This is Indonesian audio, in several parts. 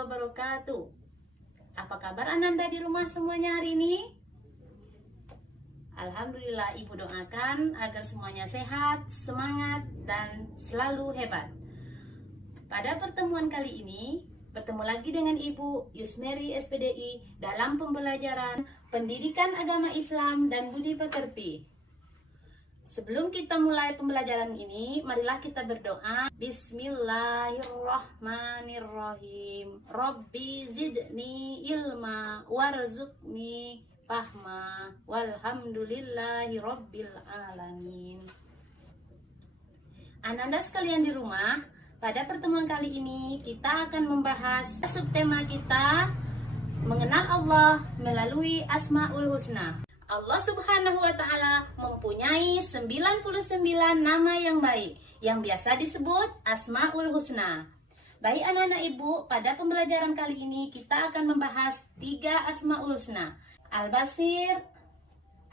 wabarakatuh. Apa kabar Ananda di rumah semuanya hari ini? Alhamdulillah, Ibu doakan agar semuanya sehat, semangat, dan selalu hebat. Pada pertemuan kali ini, bertemu lagi dengan Ibu Yusmeri SPDI dalam pembelajaran Pendidikan Agama Islam dan Budi Pekerti. Sebelum kita mulai pembelajaran ini, marilah kita berdoa. Bismillahirrahmanirrahim. Rabbi zidni ilma warzuqni fahma walhamdulillahi rabbil alamin. Ananda sekalian di rumah, pada pertemuan kali ini kita akan membahas subtema kita, mengenal Allah melalui Asmaul Husna. Allah Subhanahu wa Ta'ala mempunyai 99 nama yang baik yang biasa disebut Asmaul Husna. Baik anak-anak Ibu, pada pembelajaran kali ini kita akan membahas 3 Asmaul Husna: Al-Basir,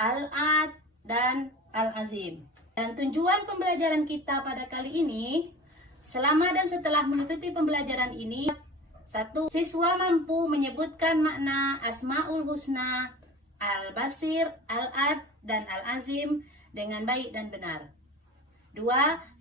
Al-Ad, dan Al-Azim. Dan tujuan pembelajaran kita pada kali ini, selama dan setelah mengikuti pembelajaran ini, 1. Siswa mampu menyebutkan makna Asmaul Husna, Al-Basir, Al-Ad, dan Al-Azim dengan baik dan benar. 2.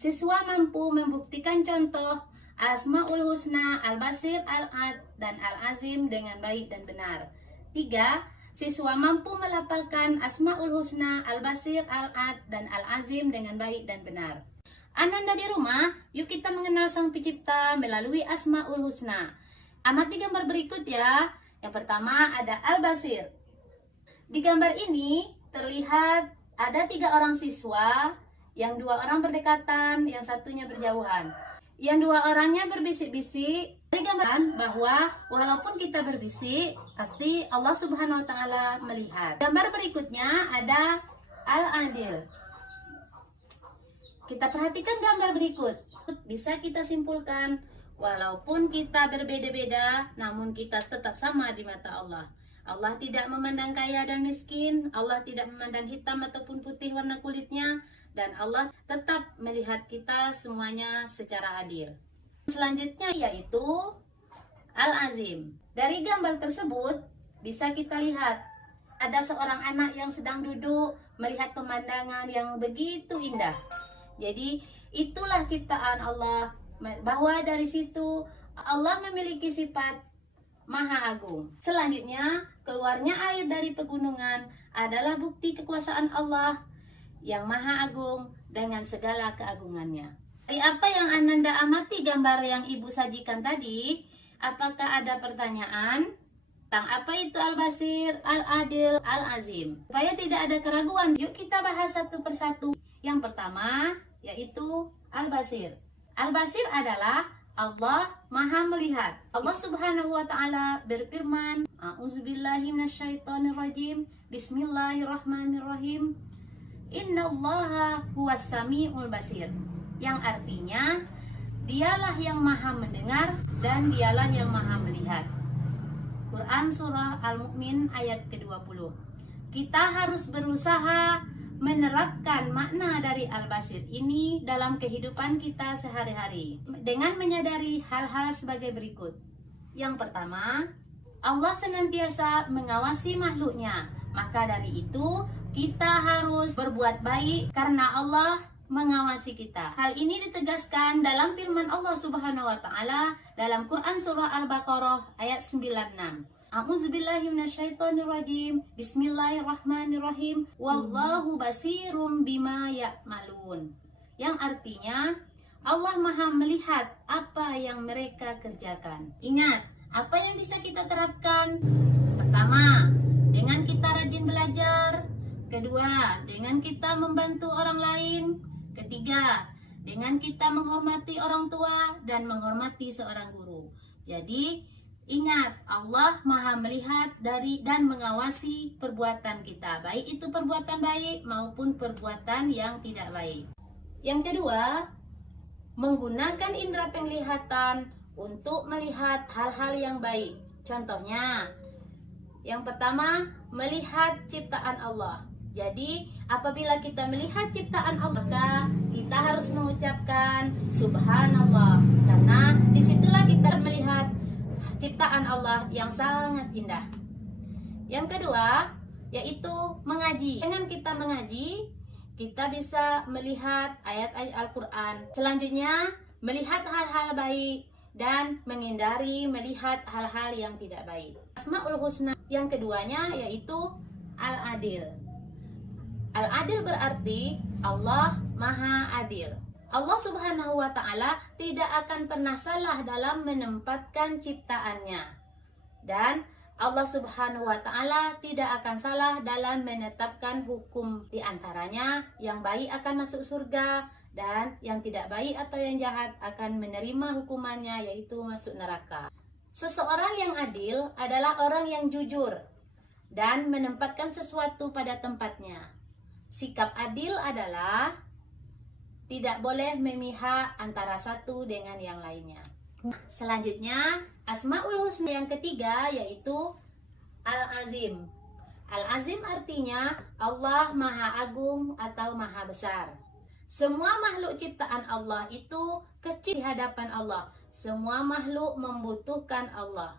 Siswa mampu membuktikan contoh Asmaul Husna, Al-Basir, Al-Ad, dan Al-Azim dengan baik dan benar. 3. Siswa mampu melafalkan Asmaul Husna, Al-Basir, Al-Ad, dan Al-Azim dengan baik dan benar. Ananda di rumah, yuk kita mengenal Sang Pencipta melalui Asmaul Husna. Amati gambar berikut ya. Yang pertama ada Al-Basir. Di gambar ini terlihat ada 3 orang siswa, yang 2 orang berdekatan, yang satunya berjauhan. Yang 2 orangnya berbisik-bisik. Dari gambaran bahwa walaupun kita berbisik, pasti Allah Subhanahu wa Ta'ala melihat. Gambar berikutnya ada Al-Adil. Kita perhatikan gambar berikut. Bisa kita simpulkan, walaupun kita berbeda-beda, namun kita tetap sama di mata Allah. Allah tidak memandang kaya dan miskin, Allah tidak memandang hitam ataupun putih warna kulitnya, dan Allah tetap melihat kita semuanya secara adil. Selanjutnya yaitu Al-Azim. Dari gambar tersebut bisa kita lihat ada seorang anak yang sedang duduk melihat pemandangan yang begitu indah. Jadi itulah ciptaan Allah, bahwa dari situ Allah memiliki sifat Maha Agung. Selanjutnya, keluarnya air dari pegunungan adalah bukti kekuasaan Allah yang Maha Agung dengan segala keagungannya. Dari apa yang Ananda amati gambar yang Ibu sajikan tadi, apakah ada pertanyaan tentang apa itu Al-Basir, Al-Adil, Al-Azim? Supaya tidak ada keraguan, yuk kita bahas satu persatu. Yang pertama yaitu Al-Basir. Al-Basir adalah Allah Maha Melihat. Allah Subhanahu wa Ta'ala berfirman, A'udzubillahi minasyaitonirrajim. Bismillahirrahmanirrahim. Innallaha huwas samiul basir. Yang artinya, dialah yang Maha mendengar dan dialah yang Maha melihat. Quran surah Al-Mu'min ayat ke-20. Kita harus berusaha menerapkan makna dari Al-Basir ini dalam kehidupan kita sehari-hari dengan menyadari hal-hal sebagai berikut. Yang pertama, Allah senantiasa mengawasi makhluknya, maka dari itu kita harus berbuat baik karena Allah mengawasi kita. Hal ini ditegaskan dalam firman Allah Subhanahu wa Ta'ala dalam Quran surah Al-Baqarah ayat 96. A'udzubillahi minasyaitonirrajim. Bismillahirrahmanirrahim. Wallahu basirum bima ya'malun. Yang artinya Allah Maha melihat apa yang mereka kerjakan. Ingat, apa yang bisa kita terapkan? Pertama, dengan kita rajin belajar. Kedua, dengan kita membantu orang lain. Ketiga, dengan kita menghormati orang tua dan menghormati seorang guru. Jadi ingat, Allah Maha melihat dari dan mengawasi perbuatan kita, baik itu perbuatan baik maupun perbuatan yang tidak baik. Yang kedua, menggunakan indera penglihatan untuk melihat hal-hal yang baik. Contohnya, yang pertama, melihat ciptaan Allah. Jadi, apabila kita melihat ciptaan Allah, maka kita harus mengucapkan Subhanallah, karena disitulah kita melihat ciptaan Allah yang sangat indah. Yang kedua, yaitu mengaji. Dengan kita mengaji, kita bisa melihat ayat-ayat Al-Quran. Selanjutnya, melihat hal-hal baik dan menghindari melihat hal-hal yang tidak baik. Asmaul Husna yang keduanya yaitu Al-Adil. Al-Adil berarti Allah Maha Adil. Allah Subhanahu wa Ta'ala tidak akan pernah salah dalam menempatkan ciptaannya, dan Allah Subhanahu wa Ta'ala tidak akan salah dalam menetapkan hukum. Di antaranya, yang baik akan masuk surga, dan yang tidak baik atau yang jahat akan menerima hukumannya, yaitu masuk neraka. Seseorang yang adil adalah orang yang jujur dan menempatkan sesuatu pada tempatnya. Sikap adil adalah tidak boleh memihak antara satu dengan yang lainnya. Selanjutnya, Asmaul Husna yang ketiga yaitu Al-Azim. Al-Azim artinya Allah Maha Agung atau Maha Besar. Semua makhluk ciptaan Allah itu kecil di hadapan Allah. Semua makhluk membutuhkan Allah.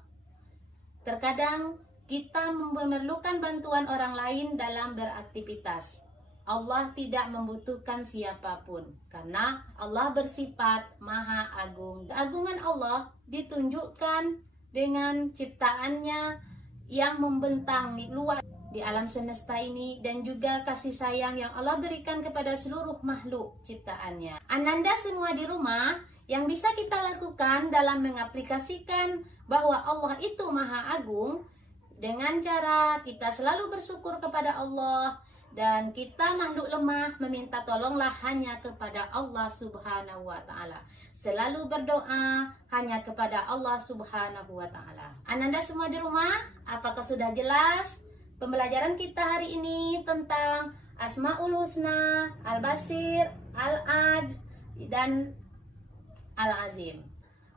Terkadang kita memerlukan bantuan orang lain dalam beraktivitas. Allah tidak membutuhkan siapapun karena Allah bersifat Maha Agung. Keagungan Allah ditunjukkan dengan ciptaannya yang membentang di luar di alam semesta ini, dan juga kasih sayang yang Allah berikan kepada seluruh makhluk ciptaannya. Ananda semua di rumah, yang bisa kita lakukan dalam mengaplikasikan bahwa Allah itu Maha Agung dengan cara kita selalu bersyukur kepada Allah, dan kita makhluk lemah meminta tolonglah hanya kepada Allah Subhanahu wa Ta'ala. Selalu berdoa hanya kepada Allah Subhanahu wa Ta'ala. Ananda semua di rumah, apakah sudah jelas pembelajaran kita hari ini tentang Asmaul Husna, Al-Basir, Al-Ad, dan Al-Azim?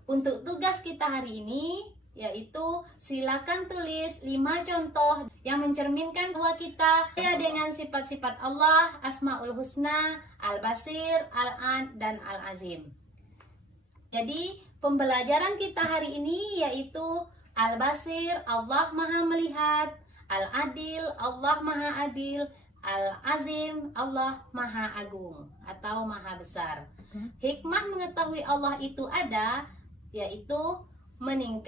Untuk tugas kita hari ini, yaitu silakan tulis 5 contoh yang mencerminkan bahwa kita kaya dengan sifat-sifat Allah, Asmaul Husna, Al-Basir, Al-Ad, dan Al-Azim. Jadi pembelajaran kita hari ini yaitu Al-Basir, Allah Maha Melihat; Al-Adil, Allah Maha Adil; Al-Azim, Allah Maha Agung atau Maha Besar. Hikmah mengetahui Allah itu ada, yaitu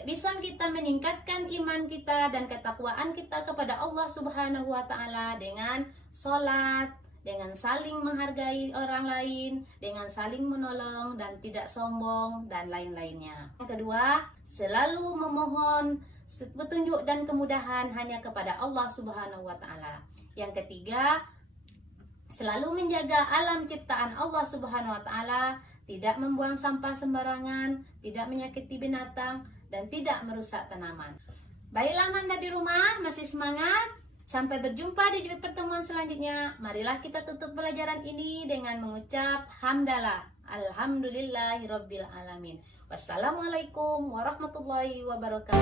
bisa kita meningkatkan iman kita dan ketakwaan kita kepada Allah Subhanahu wa Ta'ala dengan sholat, dengan saling menghargai orang lain, dengan saling menolong dan tidak sombong, dan lain-lainnya. Yang kedua, selalu memohon petunjuk dan kemudahan hanya kepada Allah Subhanahu wa Ta'ala. Yang ketiga, selalu menjaga alam ciptaan Allah Subhanahu wa Ta'ala, tidak membuang sampah sembarangan, tidak menyakiti binatang, dan tidak merusak tanaman. Baiklah Manda di rumah, masih semangat? Sampai berjumpa di pertemuan selanjutnya. Marilah kita tutup pelajaran ini dengan mengucap hamdalah. Alhamdulillahirabbil alamin. Wassalamualaikum warahmatullahi wabarakatuh.